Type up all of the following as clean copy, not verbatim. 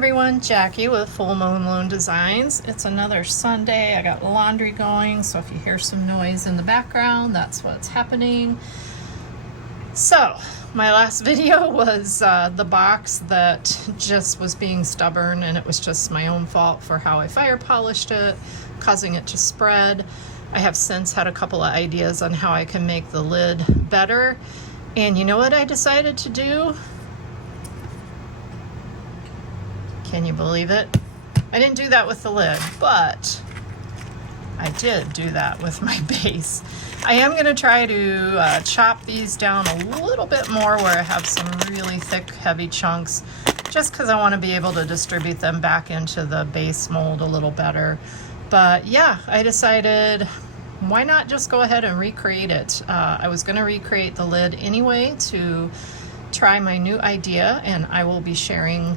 everyone, Jackie with Full Moon Loon Designs. It's another Sunday. I got laundry going, so if you hear some noise in the background, that's what's happening. So, my last video was the box that just was being stubborn, and it was just my own fault for how I fire polished it, causing it to spread. I have since had a couple of ideas on how I can make the lid better. And you know what I decided to do? Can you believe it? I didn't do that with the lid, but I did do that with my base. I am going to try to chop these down a little bit more where I have some really thick, heavy chunks, just because I want to be able to distribute them back into the base mold a little better. But yeah, I decided, why not just go ahead and recreate it? I was going to recreate the lid anyway to try my new idea, and I will be sharing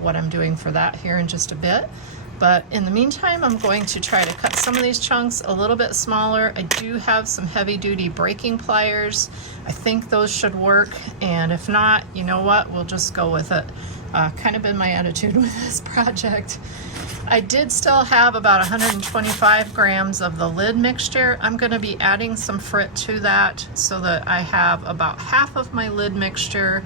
what I'm doing for that here in just a bit. But in the meantime, I'm going to try to cut some of these chunks a little bit smaller. I do have some heavy-duty breaking pliers. I think those should work, and if not, you know what, we'll just go with it. Kind of been my attitude with this project. I did still have about 125 grams of the lid mixture. I'm going to be adding some frit to that so that I have about half of my lid mixture,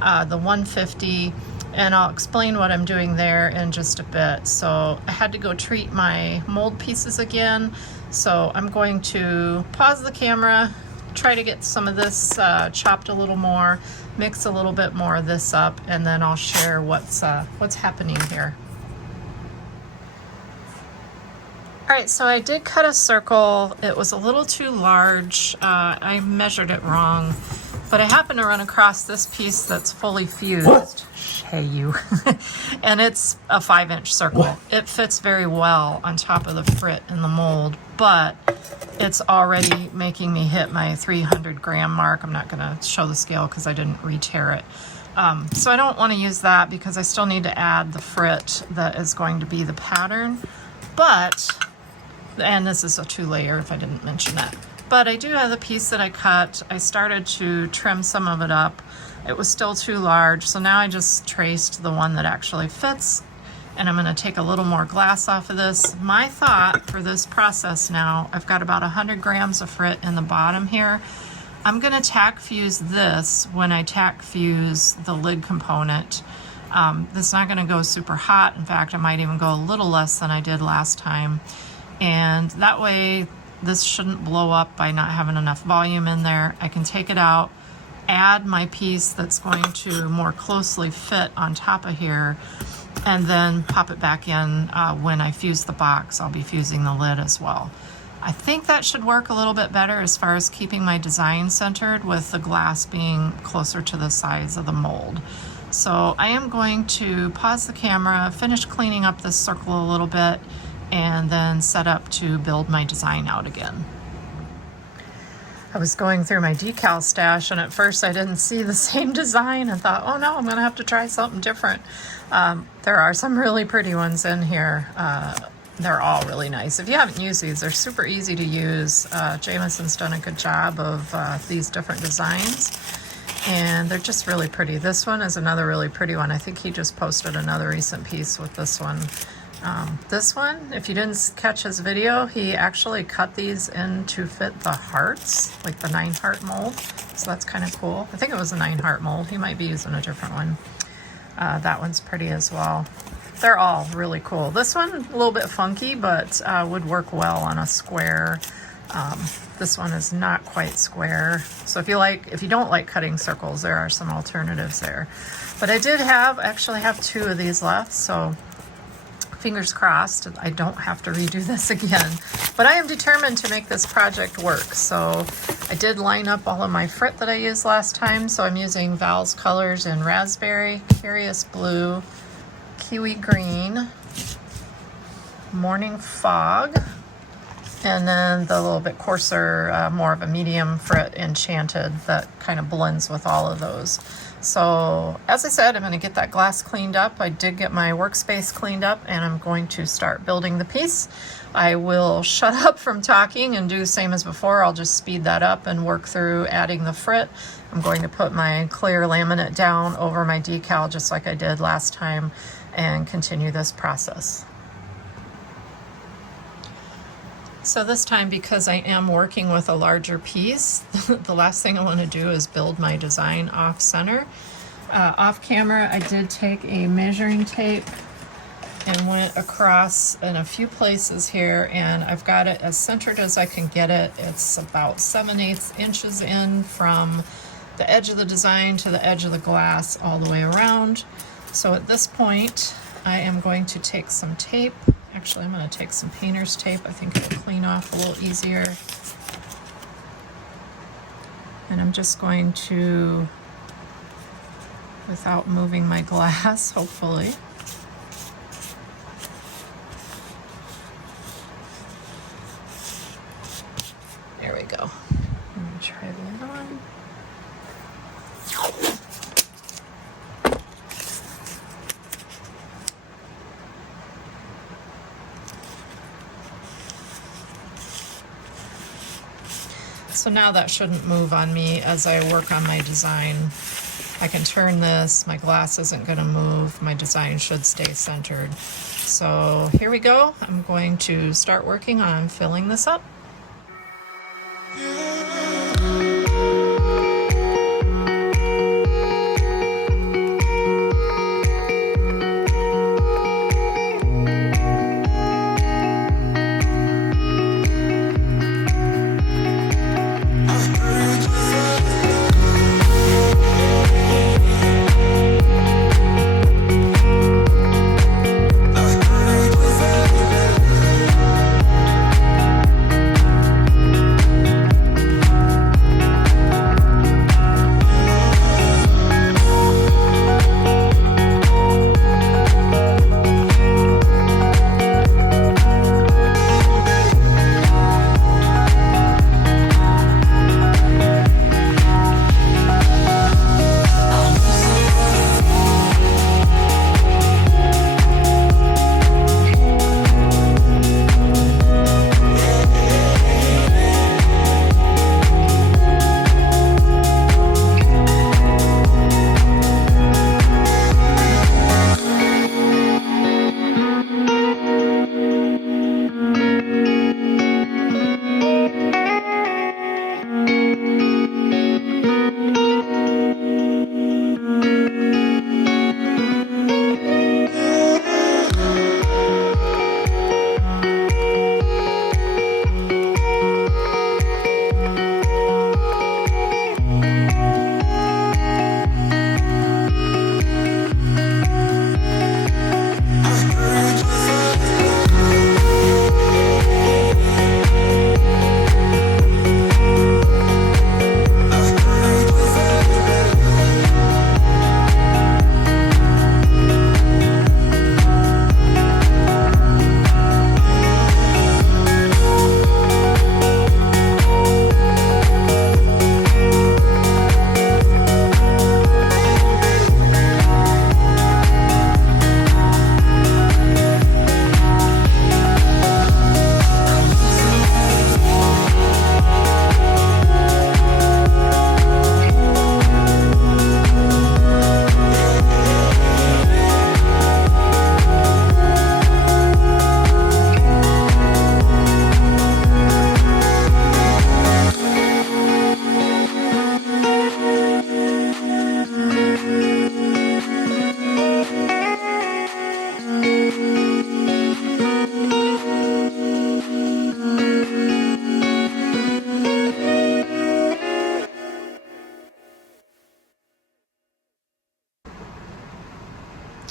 the 150, and I'll explain what I'm doing there in just a bit. So I had to go treat my mold pieces again, so I'm going to pause the camera, try to get some of this chopped a little more, mix a little bit more of this up, and then I'll share what's happening here. All right, so I did cut a circle. It was a little too large. I measured it wrong, but I happened to run across this piece that's fully fused. What? Hey, you. And it's a 5-inch circle. What? It fits very well on top of the frit in the mold, but it's already making me hit my 300 gram mark. I'm not gonna show the scale because I didn't re-tear it. So I don't wanna use that because I still need to add the frit that is going to be the pattern. But, and this is a 2-layer if I didn't mention that. But I do have the piece that I cut. I started to trim some of it up. It was still too large, so now I just traced the one that actually fits, and I'm gonna take a little more glass off of this. My thought for this process now, I've got about 100 grams of frit in the bottom here. I'm gonna tack fuse this when I tack fuse the lid component. This is not gonna go super hot. In fact, I might even go a little less than I did last time. And that way, this shouldn't blow up by not having enough volume in there. I can take it out, add my piece that's going to more closely fit on top of here, and then pop it back in when I fuse the box. I'll be fusing the lid as well. I think that should work a little bit better as far as keeping my design centered with the glass being closer to the size of the mold. So I am going to pause the camera, finish cleaning up this circle a little bit, and then set up to build my design out again. I was going through my decal stash, and at first I didn't see the same design and thought, oh no, I'm gonna have to try something different. There are some really pretty ones in here. They're all really nice. If you haven't used these, they're super easy to use. Jamaison's done a good job of these different designs, and they're just really pretty. This one is another really pretty one. I think he just posted another recent piece with this one. This one, if you didn't catch his video, he actually cut these in to fit the hearts, like the 9-heart mold. So that's kind of cool. I think it was a 9-heart mold. He might be using a different one. That one's pretty as well. They're all really cool. This one, a little bit funky, but would work well on a square. This one is not quite square. So if you don't like cutting circles, there are some alternatives there. But I did actually have 2 of these left, so fingers crossed I don't have to redo this again. But I am determined to make this project work. So I did line up all of my frit that I used last time. So I'm using Val's colors in raspberry, curious blue, kiwi green, morning fog, and then the little bit coarser, more of a medium frit enchanted that kind of blends with all of those. So as I said, I'm going to get that glass cleaned up. I did get my workspace cleaned up, and I'm going to start building the piece. I will shut up from talking and do the same as before. I'll just speed that up and work through adding the frit. I'm going to put my clear laminate down over my decal just like I did last time. and continue this process. So this time, because I am working with a larger piece, the last thing I want to do is build my design off center. Off camera, I did take a measuring tape and went across in a few places here, and I've got it as centered as I can get it. It's about 7/8 inches in from the edge of the design to the edge of the glass all the way around. So at this point, I am going to take some tape. Actually, I'm going to take some painter's tape. I think it'll clean off a little easier. And I'm just going to, without moving my glass, hopefully. There we go. Let me try that on. So now that shouldn't move on me as I work on my design. I can turn this, my glass isn't going to move, my design should stay centered. So here we go. I'm going to start working on filling this up.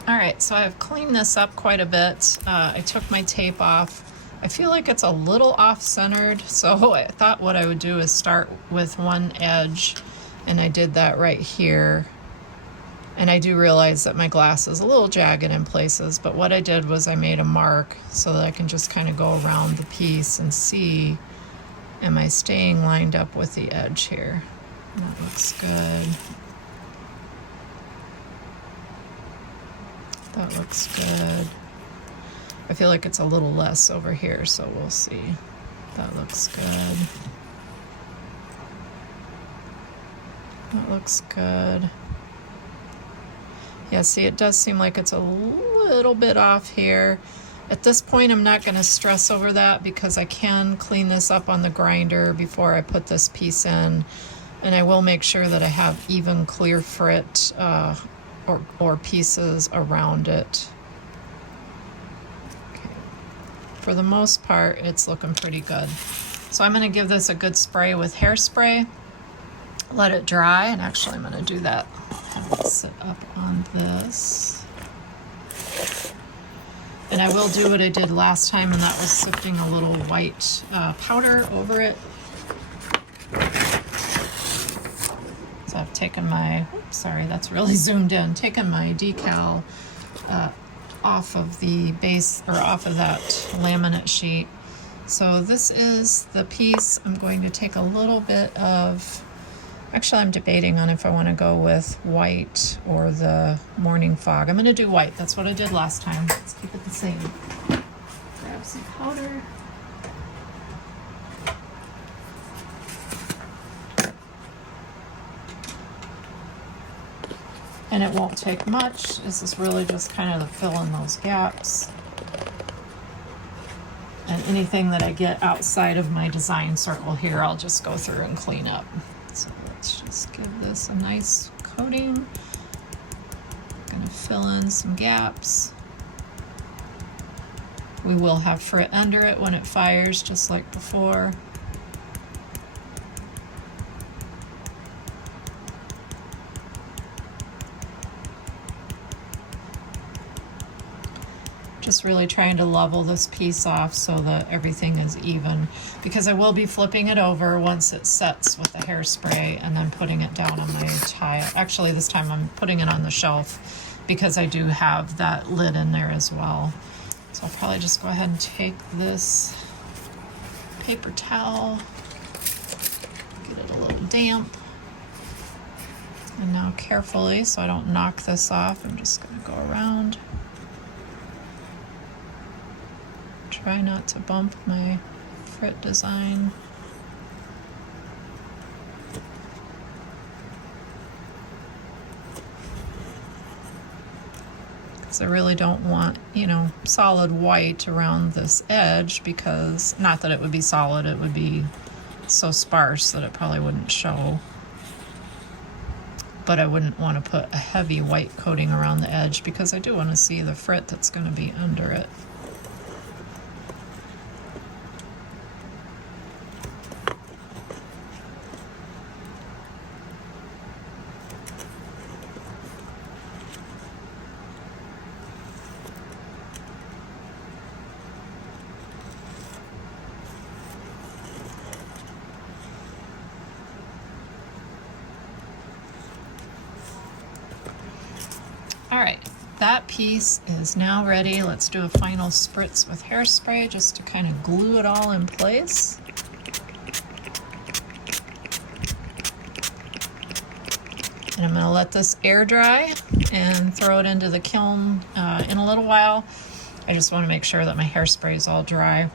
Alright, so I've cleaned this up quite a bit. I took my tape off. I feel like it's a little off-centered, so I thought what I would do is start with one edge, and I did that right here. And I do realize that my glass is a little jagged in places, but what I did was I made a mark so that I can just kind of go around the piece and see, am I staying lined up with the edge here? That looks good. That looks good. I feel like it's a little less over here, so we'll see. That looks good. That looks good. Yeah, see, it does seem like it's a little bit off here. At this point, I'm not going to stress over that because I can clean this up on the grinder before I put this piece in. And I will make sure that I have even clear frit or pieces around it. Okay. For the most part, it's looking pretty good. So I'm going to give this a good spray with hairspray. Let it dry, and actually I'm going to do that. Have it sit up on this. And I will do what I did last time, and that was sifting a little white powder over it. So I've taken my, oops, sorry, that's really zoomed in, taken my decal off of the base, or off of that laminate sheet. So this is the piece. I'm going to take a little bit of, actually I'm debating on if I want to go with white or the morning fog. I'm going to do white. That's what I did last time. Let's keep it the same. Grab some powder. And it won't take much. This is really just kind of to fill in those gaps. And anything that I get outside of my design circle here, I'll just go through and clean up. So let's just give this a nice coating. I'm gonna fill in some gaps. We will have frit under it when it fires, just like before. Just really trying to level this piece off so that everything is even, because I will be flipping it over once it sets with the hairspray and then putting it down on my tile. Actually, this time I'm putting it on the shelf because I do have that lid in there as well. So I'll probably just go ahead and take this paper towel, get it a little damp. And now carefully, so I don't knock this off, I'm just gonna go around. Try not to bump my frit design. Because I really don't want, you know, solid white around this edge, because, not that it would be solid, it would be so sparse that it probably wouldn't show. But I wouldn't want to put a heavy white coating around the edge because I do want to see the frit that's going to be under it. All right, that piece is now ready. Let's do a final spritz with hairspray just to kind of glue it all in place. And I'm gonna let this air dry and throw it into the kiln in a little while. I just wanna make sure that my hairspray is all dry.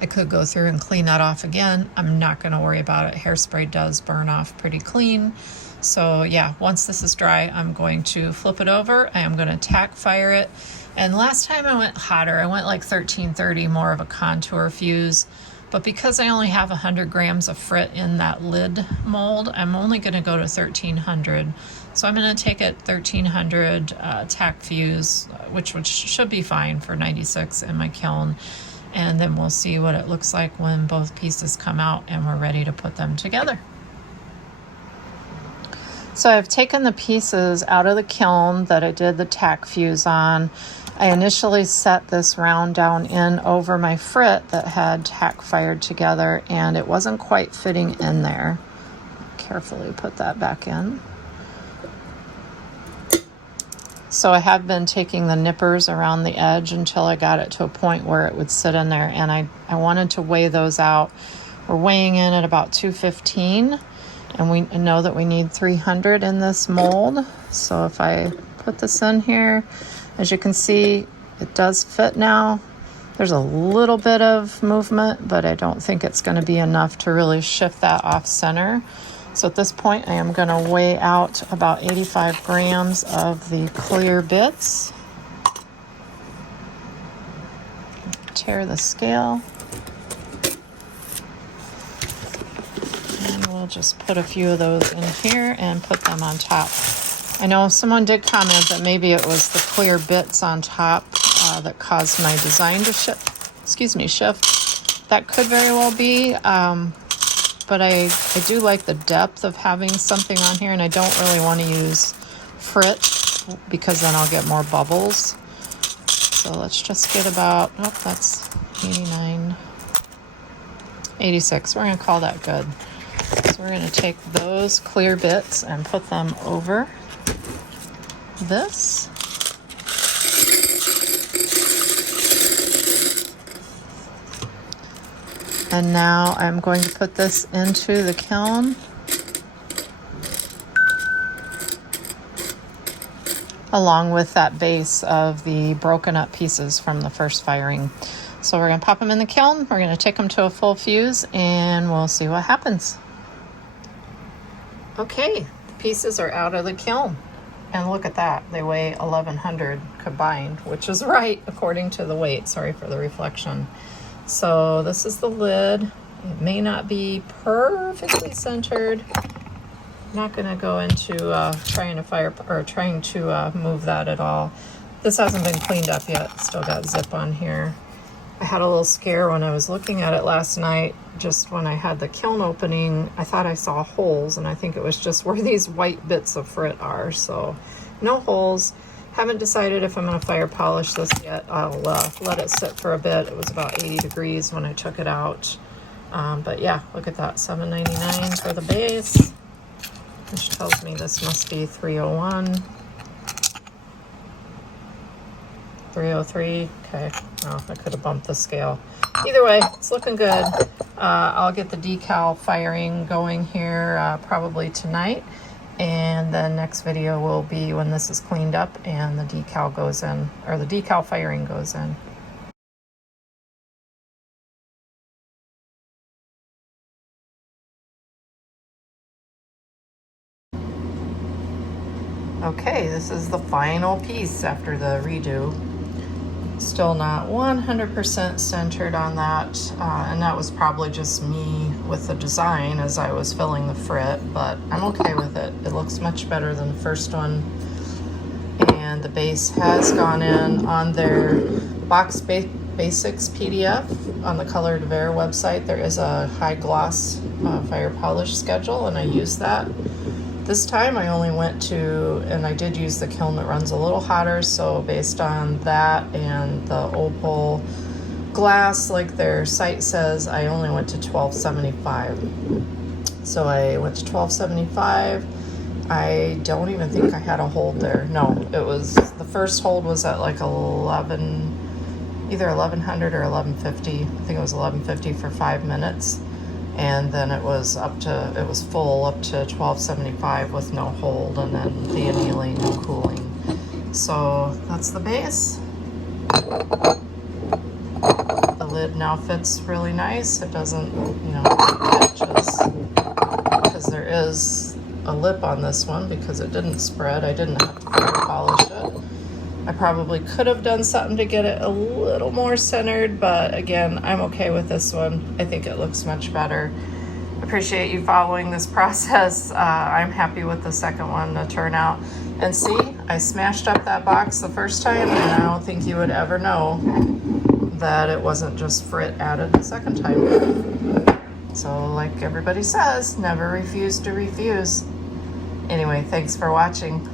I could go through and clean that off again. I'm not gonna worry about it. Hairspray does burn off pretty clean. So yeah, once this is dry, I'm going to flip it over. I am going to tack fire it. And last time I went hotter. I went like 1330, more of a contour fuse. But because I only have 100 grams of frit in that lid mold, I'm only going to go to 1300. So I'm going to take it 1300 tack fuse, which should be fine for 96 in my kiln. And then we'll see what it looks like when both pieces come out and we're ready to put them together. So I've taken the pieces out of the kiln that I did the tack fuse on. I initially set this round down in over my frit that had tack fired together, and it wasn't quite fitting in there. Carefully put that back in. So I have been taking the nippers around the edge until I got it to a point where it would sit in there, and I wanted to weigh those out. We're weighing in at about 215. And we know that we need 300 in this mold. So if I put this in here, as you can see, it does fit now. There's a little bit of movement, but I don't think it's going to be enough to really shift that off center. So at this point I am going to weigh out about 85 grams of the clear bits. Tear the scale. And we'll just put a few of those in here and put them on top. I know someone did comment that maybe it was the clear bits on top that caused my design to shift. That could very well be, but I do like the depth of having something on here, and I don't really want to use frit because then I'll get more bubbles. So let's just get about, oh, that's 89, 86. We're going to call that good. So we're going to take those clear bits and put them over this. And now I'm going to put this into the kiln. Along with that base of the broken up pieces from the first firing. So we're going to pop them in the kiln, we're going to take them to a full fuse, and we'll see what happens. Okay, the pieces are out of the kiln. And look at that, they weigh 1,100 combined, which is right according to the weight. Sorry for the reflection. So this is the lid. It may not be perfectly centered. I'm not going to go into trying to move that at all. This hasn't been cleaned up yet. It's still got zip on here. I had a little scare when I was looking at it last night. Just when I had the kiln opening, I thought I saw holes, and I think it was just where these white bits of frit are. So no holes. Haven't decided if I'm going to fire polish this yet. I'll let it sit for a bit. It was about 80 degrees when I took it out. But yeah, look at that, $7.99 for the base, which tells me this must be 301. 303. Okay, well, I could have bumped the scale. Either way, it's looking good. I'll get the decal firing going here probably tonight, and the next video will be when this is cleaned up and the decal goes in, or the decal firing goes in. Okay, this is the final piece after the redo. Still not 100% centered on that, and that was probably just me with the design as I was filling the frit, but I'm okay with it. It looks much better than the first one. And the base has gone in on their box basics PDF on the Colour de Verre website. There is a high gloss fire polish schedule, and I used that. This time I only went to, and I did use the kiln that runs a little hotter, so based on that and the opal glass, like their site says, I only went to 1275. So I went to 1275. I don't even think I had a hold there. No, it was, the first hold was at like 11, either 1100 or 1150. I think it was 1150 for 5 minutes. And then it was it was full up to 1275 with no hold, and then the annealing and cooling. So that's the base. The lid now fits really nice. It doesn't, catches, because there is a lip on this one because it didn't spread. I didn't have to fire polish it. I probably could have done something to get it a little more centered, but again, I'm okay with this one. I think it looks much better. Appreciate you following this process. I'm happy with the second one to turn out. And see, I smashed up that box the first time, and I don't think you would ever know that it wasn't just frit added the second time. So like everybody says, never refuse to refuse. Anyway, thanks for watching.